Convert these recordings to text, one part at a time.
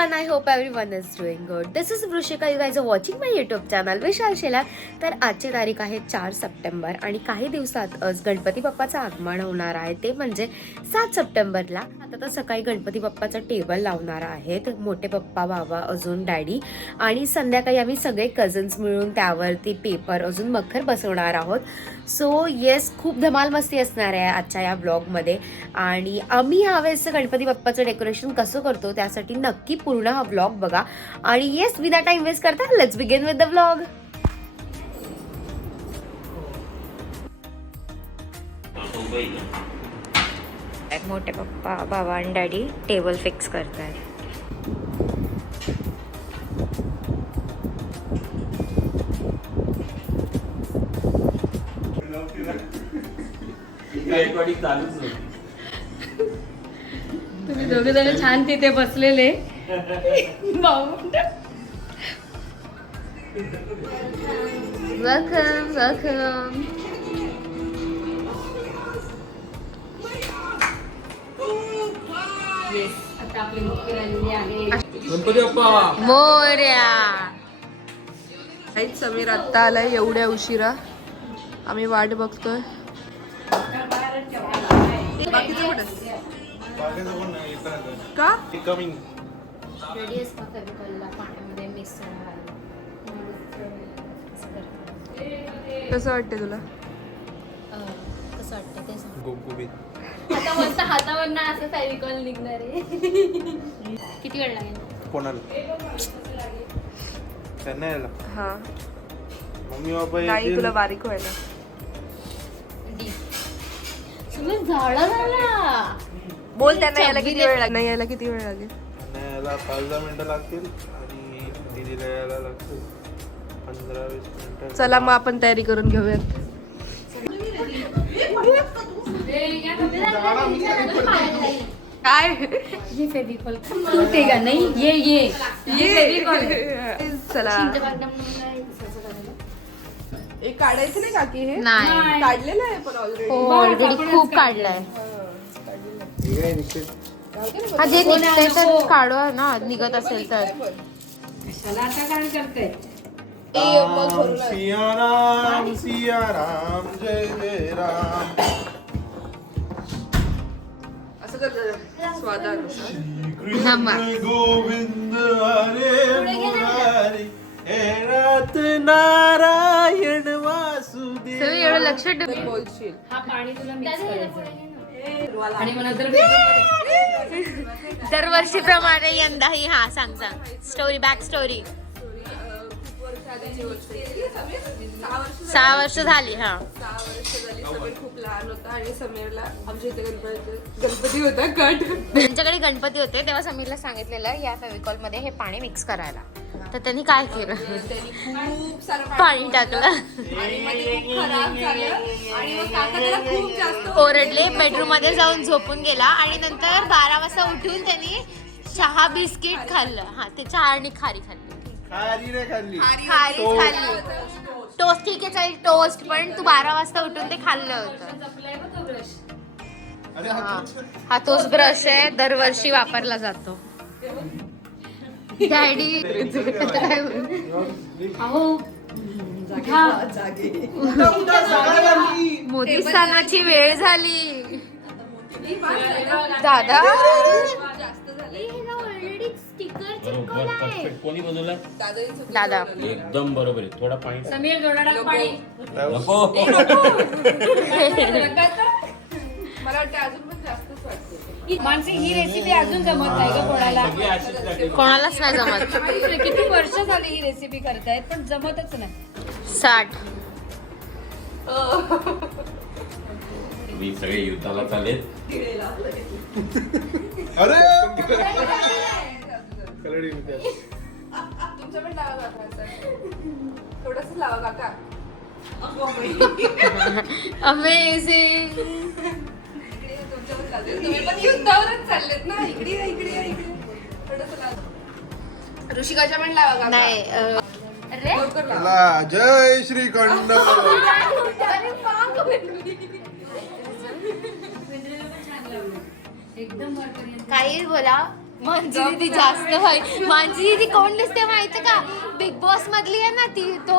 everyone. I hope everyone is doing good. This is Vrushika. You guys are watching my YouTube channel विशाल शेलार तर आजची तारीख आहे चार September आणि काही दिवसातच गणपती बाप्पाचं आगमन होणार आहे ते म्हणजे सात सप्टेंबरला आता तर सकाळी गणपती बाप्पाचं टेबल लावणार आहेत. मोठे पप्पा बाबा अजून डॅडी. आणि संध्याकाळी आम्ही सगळे कझन्स मिळून त्यावरती पेपर अजून मखर बसवणार आहोत. सो येस खूप धमाल मस्ती असणार आहे आजच्या या ब्लॉगमध्ये आणि आम्ही यावेळेस गणपती बाप्पाचं डेकोरेशन कसं करतो त्यासाठी नक्की पूर्ण हा ब्लॉग बघा. आणि येस विना टाइम वेस्ट करता let's begin with the blog मोठे पप्पा बाबा आणि डॅडी टेबल फिक्स करतायत. रेकॉर्डिंग चालूच होती तुम्ही दोघे जण छान तिथे बसलेले. वेलकम वेलकम आता आपली मुख्य राहिलेली आहे गणपती बाप्पा. मोर्या. काहीच समीर आत्ता आलाय एवढ्या उशिरा. आम्ही वाट बघतोय. बाकीचं कुठं? का? पाण्यामध्ये कसं वाटतं तुला? कसं वाटतं ते सांग? गुबगुबीत आता मस्त हातावर असं फेविकॉल निघणार आहे. किती वेळ लागेल? कोणाला? त्यांना यायला. हा. मम्मी बाबा नाही येतील. तुला बारीक व्हायला. सुमित झाला झाला. बोल त्यांना यायला किती वेळ लागेल. नाही यायला किती वेळ लागेल? त्यांना यायला पाच दहा मिनिटं लागतील आणि दीदीला यायला लागतील. पंधरा वीस मिनिटं. चला मग आपण तयारी करून घेऊयात. काय? ये फेविकॉल. तुटेगा नहीं ये ये. ये. चला. एक काढायचं नाही काकी हे? नाही. काढलेलं आहे पण ऑलरेडी हो ऑलरेडी खूप काढलाय. हा जे निघतंय तर काढवा ना निघत असेल तर. राम सिया राम सिया राम जय जय राम. असं स्वादानुसार गोविंद हरे नारायण वासुदेव सगळं एवढं लक्ष ठेव- बोलशील आणि मग नंतर दरवर्षीप्रमाणे यंदाही हा सांग सांग. स्टोरी बॅक स्टोरी सहा वर्ष झाली. हा. सहा वर्ष झाली. समीर खूप लहान होता आणि समीरला आमच्या इथे गणपती गणपती होता. कट. त्यांच्याकडे गणपती होते तेव्हा समीरला सांगितलेलं या फेविकॉलमध्ये हे पाणी मिक्स करायला. तर त्यांनी काय केलं? त्यांनी खूप सारं पाणी टाकलं. आणि मग ते खूप खराब झालं. आणि मग काका त्याला खूप जास्त ओरडले. बेडरूममध्ये जाऊन झोपून गेला आणि नंतर बारा वाजता उठून त्यांनी चहा बिस्किट खाल्लं. हा ते चहा आणि खारी खाल्ली. खारी रे खाल्ली. खारी खाल्ली. टोस्ट ठीक आहे चालेल टोस्ट. पण तू बारा वाजता उठून ते खाल्लं होतं. अरे हा. तोच ब्रश आहे दरवर्षी वापरला जातो. डॅडी मोदी स्थानाची वेळ झाली. दादा? कोणी बदलला? दादा. एकदम बरोबर आहे. थोडा पाणी समीर जोडाडा पाणी. नको. मला वाटतं अजून पण जास्तच वाटते मानसी ही रेसिपी अजून जमत नाही का कोणाला. सगळी अशीच लागली. कोणालाच नाही जमत. किती वर्ष झाली ही रेसिपी करतायत पण जमतच नाही. साठ. मी सगळे युद्धाला चालेल अरे! कलडी तुमचं पण लावा काका थोडस लावा काका. अमेझिंग तुमच्या. तुम्ही पण युद्धावरच चाललेत ना. इकडे या, इकडे या, इकडे थोडस लावा. ऋषिकाच्या पण लावा काका. नाही अं, लवकर लावा. चला जय श्री खंड एकदम वरपर्यंत काही बोला. मानसी दीदी जास्त भाई मानसी दीदी कोण दिसते माहिती का? बिग बॉस मधली आहे ना ती तो.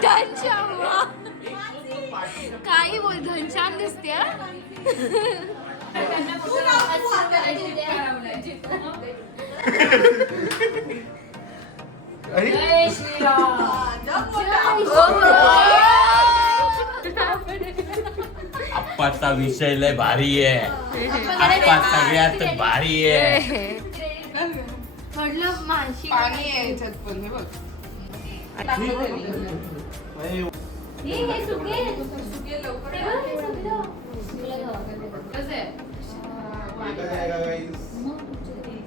घनश्याम. काही बोल घनश्याम दिसते हा? आप्पाचा विषय लय भारी आहे. आप्पा सगळ्यात भारी आहे. पाणी याच्यात पण हे बघ.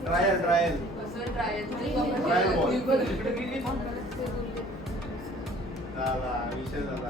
ट्रायल ट्रायल ट्रायल विषय झाला.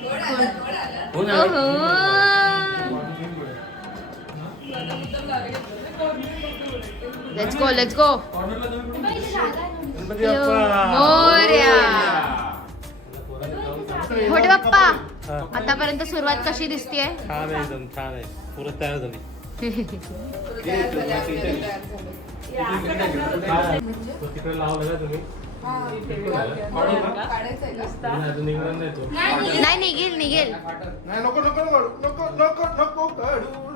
कोण आले let's go let's go. Morya. मोठे बाप्पा. हा. आतापर्यंत सुरुवात कशी दिसतीये? छान आहे एकदम छान आहे. पुरं तयार झाली. पुरं तयार झालं, आपल्याला तयार झालं. तिकडे लावलं का तुम्ही. नाही निघेल निघेल नाही नको नको नको नको नको बरोबर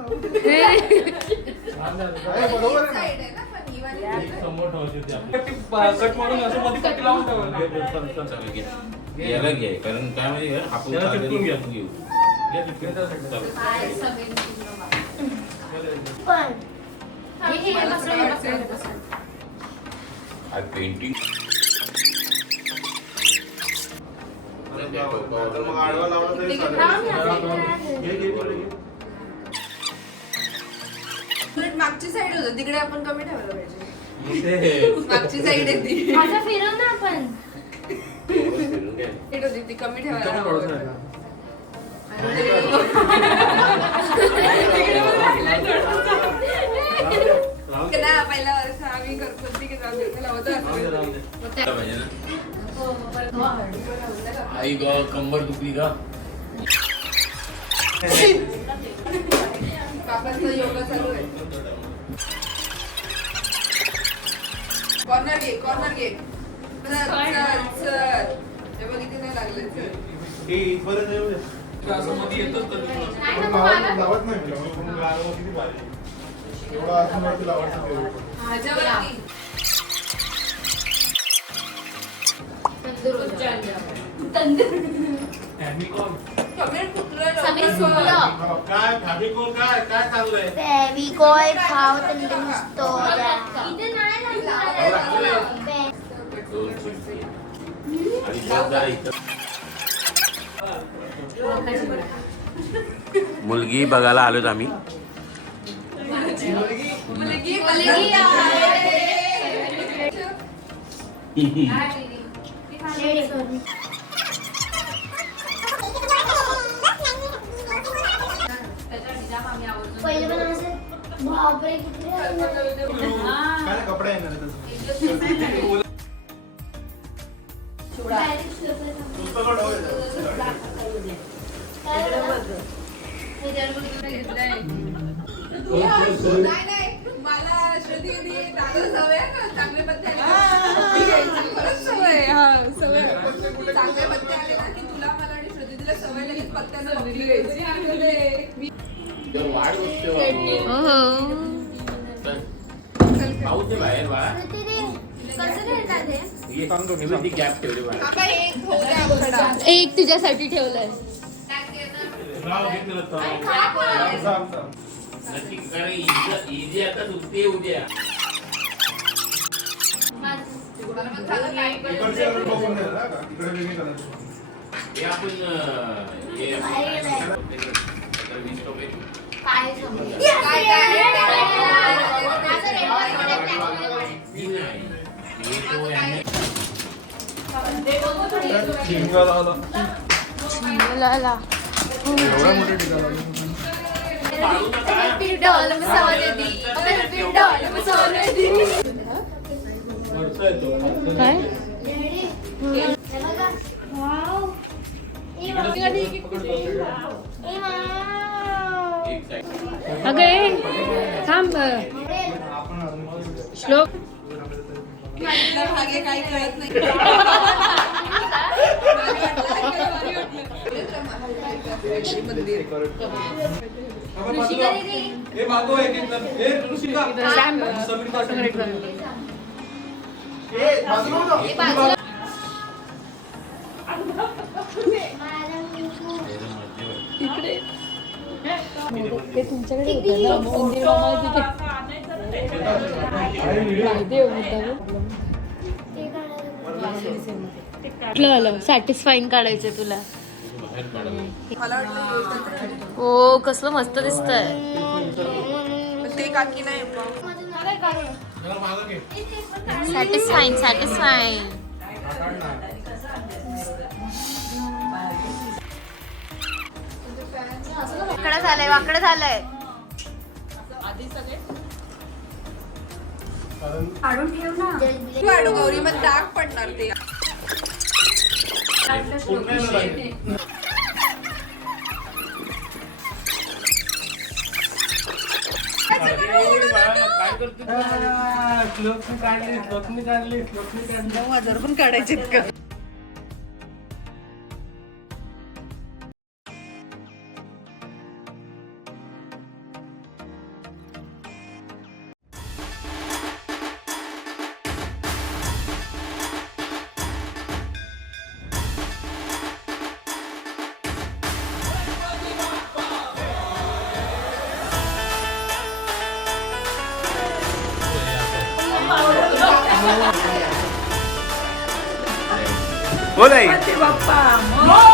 आहे. ना समोर याला घे कारण काय माहिती आपण घेऊ पेंटिंग तर मग आडवा लावला तरी चालेल. घे, घे, पुढे घे. उलट मागची साईड होतं. तिकडे आपण कमी ठेवायला पाहिजे. मागची साईड आहे ती. असं फिरव ना आपण. होती ती कमी ठेवायला आहे पहिला वर्ष आम्ही घरगुती की जाऊ दे, आई ग कंबर दुखली का कॉर्नर घे कॉर्नर घे. हे लागले सुकलं. काय फेविकॉल काय काय चाललंय फेविकॉल खाव तर नुसतो दोन चिमटे. आणि परत जरा इथं. मुलगी बघायला आलोत आम्ही मुलगी मुलगी. पहिले पण असं बापरे किती काय कपडे येणार ठेवायचं. नाही नाही मला श्रुती चांगले पत्ते खरंच सवय आहे, हा सवय आहे. चांगले पत्ते आले ना की तुला मला आणि श्रुती दिला सवय लगेच पत्त्यांना बघली घ्यायची आणि ते मी तर वाढ बघते बाबू. चल. पाऊस आहे बाहेर बाळा ये. हे बघ, ती गॅप ठेवली बाहेर काका एक होऊ द्या आमच्याकडा. एक तुझ्यासाठी ठेवलंय. नक्की कारण इथे आता उद्या लावला मुलाला. एवढा मोठा टिका काय एक साईड अगे थांब श्लोक आपल्याला मागे काही कळत नाही मंदिर हे मागव एक एक जण. हे ऋषिका. समीर पाटील. सॅटिस्फाईंग काढायचं तुला. हो कसलं मस्त दिसतंय. ते काकी नाही. सॅटिस्फाईंग सॅटिस्फाईंग वाकडं झालंय वाकडं झालंय. गौरी मग डाग पडणार ते. काढली श्लोकनी काढली श्लोकनी काढली नऊ हजार पण काढायचे का बोला हे